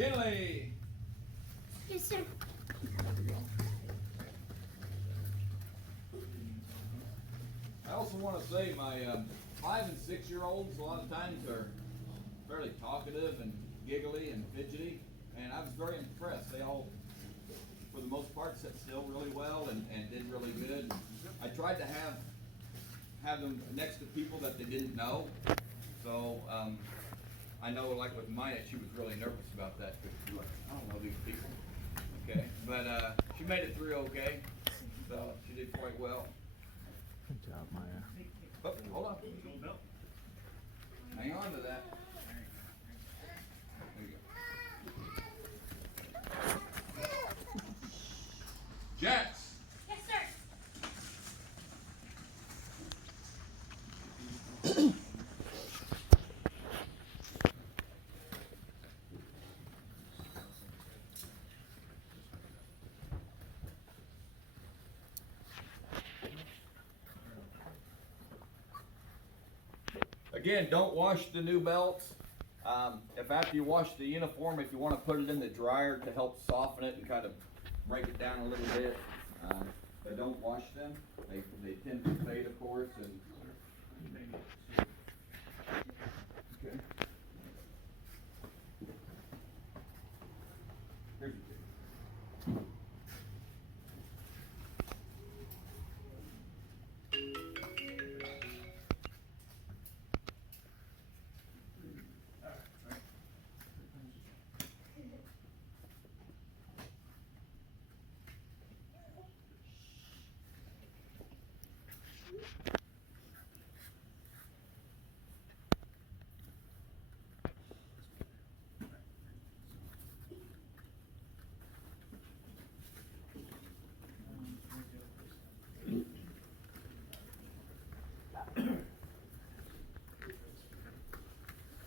Kinley. Yes, sir. I also want to say my 5 and 6 year olds a lot of times are fairly talkative and giggly and fidgety, and I was very impressed. They all, for the most part, sat still really well and did really good. I tried to have them next to people that they didn't know. So I know, like with Maya, she was really nervous about that because she's like, I don't know these people. Okay, but she made it through okay. So she did quite well. Good job, Maya. Oh, hold on. Hang on to that. There you go. Jax. Yes, sir. Again, don't wash the new belts. If after you wash the uniform, if you want to put it in the dryer to help soften it and kind of break it down a little bit, but don't wash them. They tend to fade, of course. And okay. Here's your ticket.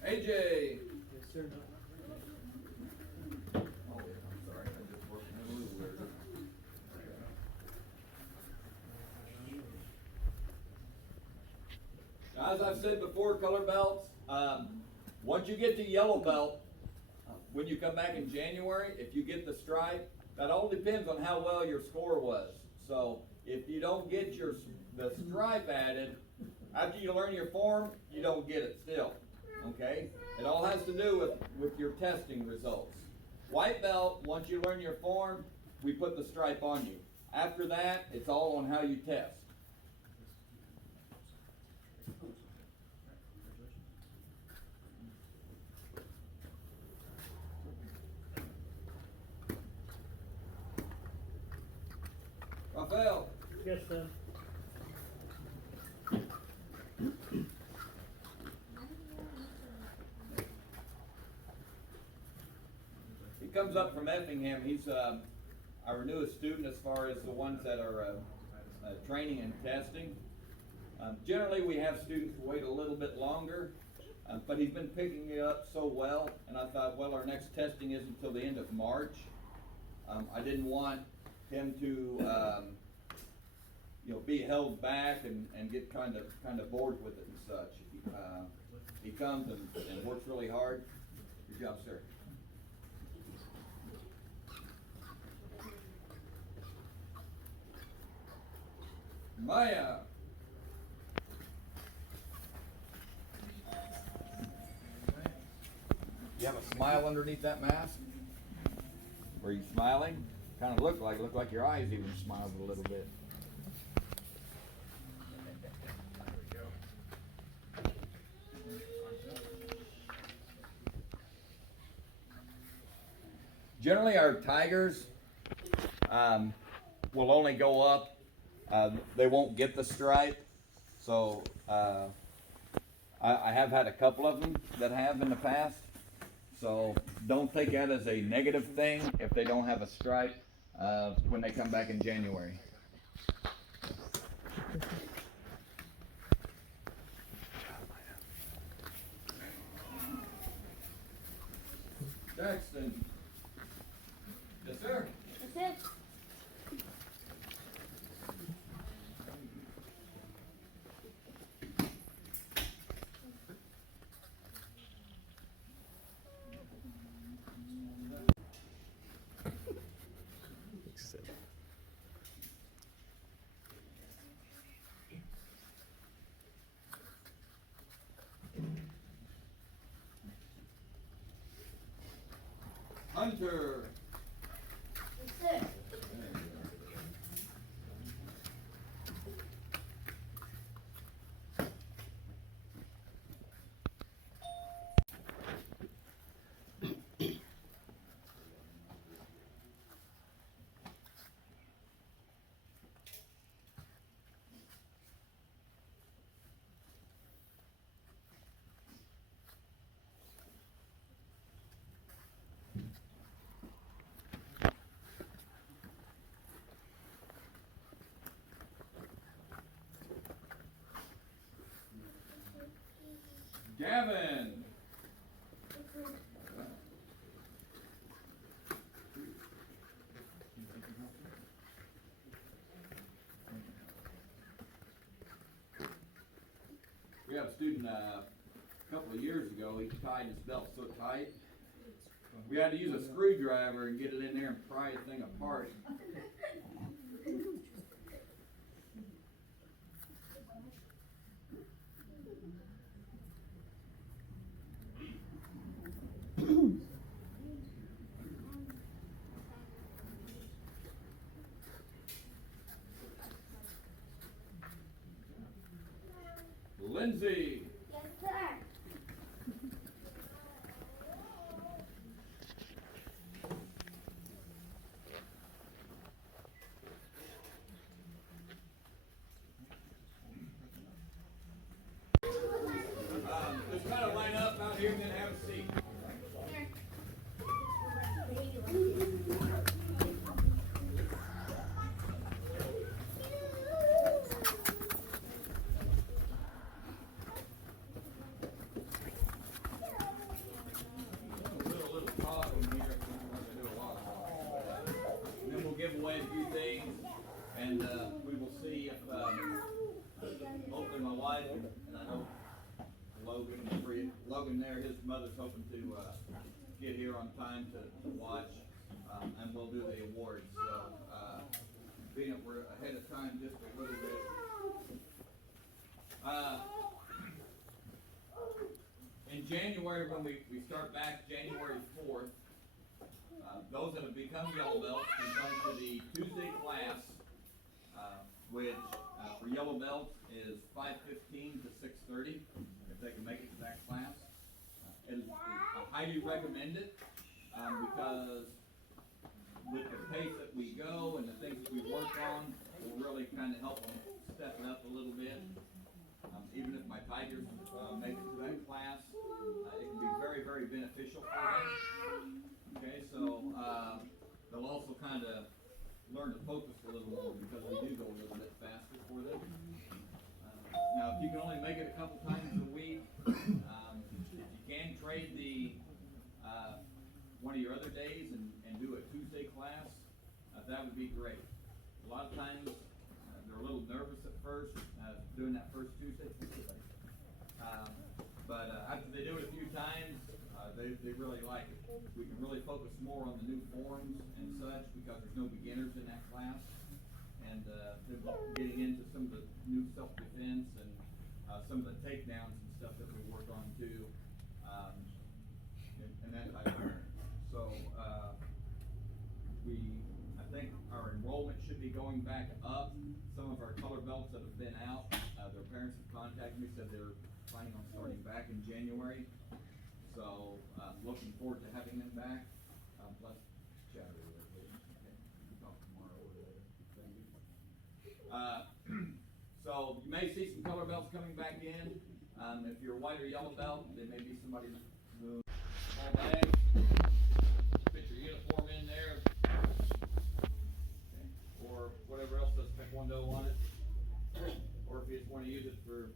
AJ. Yes, sir. Oh, yeah, I'm sorry. I just worked in a little weird. Now, as I've said before, color belts, once you get the yellow belt, when you come back in January, if you get the stripe, that all depends on how well your score was. So if you don't get the stripe added, after you learn your form, you don't get it still. Okay? It all has to do with your testing results. White belt, once you learn your form, we put the stripe on you. After that, it's all on how you test. Rafael. Yes, sir. He comes up from Effingham. He's our newest student as far as the ones that are training and testing. Generally, we have students wait a little bit longer, but he's been picking it up so well, and I thought, well, our next testing isn't until the end of March. I didn't want him to be held back and get kind of bored with it and such. He comes and works really hard. Good job, sir. Maya. You have a smile underneath that mask? Were you smiling? Kind of looked like your eyes even smiled a little bit. Generally, our tigers will only go up. They won't get the stripe. So I have had a couple of them that have in the past. So don't take that as a negative thing if they don't have a stripe when they come back in January. Jackson. Yes, sir. That's it. Hunter. Yes, sir. Gavin. We have a student a couple of years ago, he tied his belt so tight, we had to use a screwdriver and get it in there and pry the thing apart. Lindsay. Yes, sir. Just kind of line up out here and then have a seat. We'll do a little talking here. We're gonna do a lot of talking. And then we'll give away a few things, and we will see if hopefully my wife and I know Logan there, his mother's hoping to get here on time to watch, and we'll do the awards. So being that we're ahead of time just a little bit. In January, when we start back January 4th, those that have become yellow belts can come to the Tuesday class, which for yellow belts is 5:15 to 6:30, if they can make it to that class. And I highly recommend it, because with the pace that we go and the things that we work on, will really kind of help them step it up a little bit. Even if my Tigers make it to that class, it can be very, very beneficial for them. Okay, so they'll also kind of learn to focus a little more, because we do go a little bit faster for them. Now, if you can only make it a couple times a week, if you can trade the one of your other days and do a Tuesday class, that would be great. A lot of times they're a little nervous at first doing that first Tuesday, but after they do it a few times, they really like it. We can really focus more on the new forms and such, because there's no beginners in that class, and they're getting into some of the new self-defense and some of the takedowns and stuff that we work on too, and that type of thing. So I think our enrollment should be going back up. Some of our color belts that have been out, their parents have contacted me, said they're planning on starting back in January. So looking forward to having them back. Let's chat over there, please. Okay. We'll talk tomorrow or later. So you may see some color belts coming back in. If you're a white or yellow belt, there may be somebody who small bag. Put your uniform in there. Okay. Or whatever else says Taekwondo on it. Or if you just want to use it for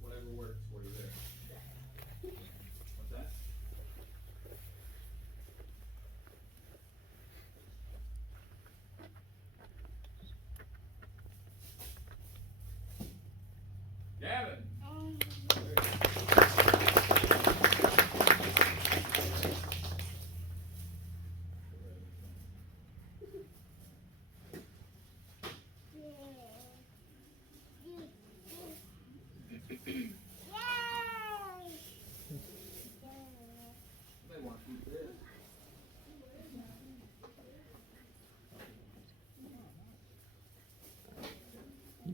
whatever works for you there. What's that? Gavin. They want to keep this.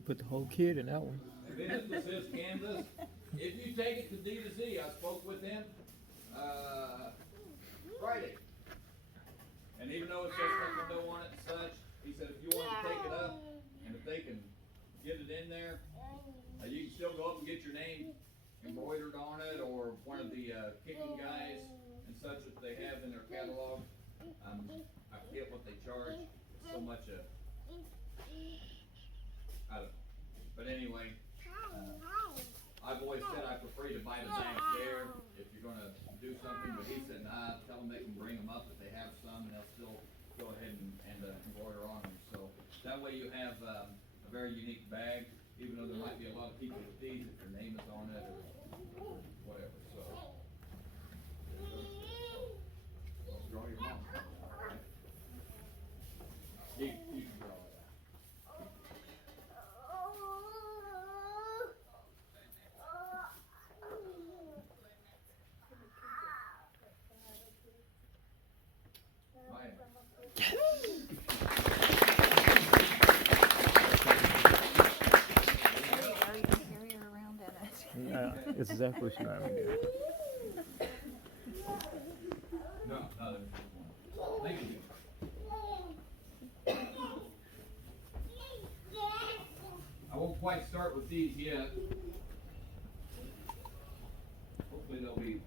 put the whole kid in that one. And then this is Kansas. If you take it to D to Z, I spoke with him Friday. And even though it says window on it and such, he said if you want to take it up, and if they can get it in there, you can still go up and get your name embroidered on it, or one of the kicking guys and such that they have in their catalog. I forget what they charge. It's so much I don't know. But anyway, I've always said I prefer to buy the bags there if you're gonna do something, but he said, nah, tell them they can bring them up if they have some, and they'll still go ahead and embroider on them. So that way you have a very unique bag, even though there might be a lot of people with these if your name is on it or whatever. So draw your mom. You can draw it out. It's exactly what she wanted to do. No, there's just one. Thank you. I won't quite start with these yet. Hopefully they'll be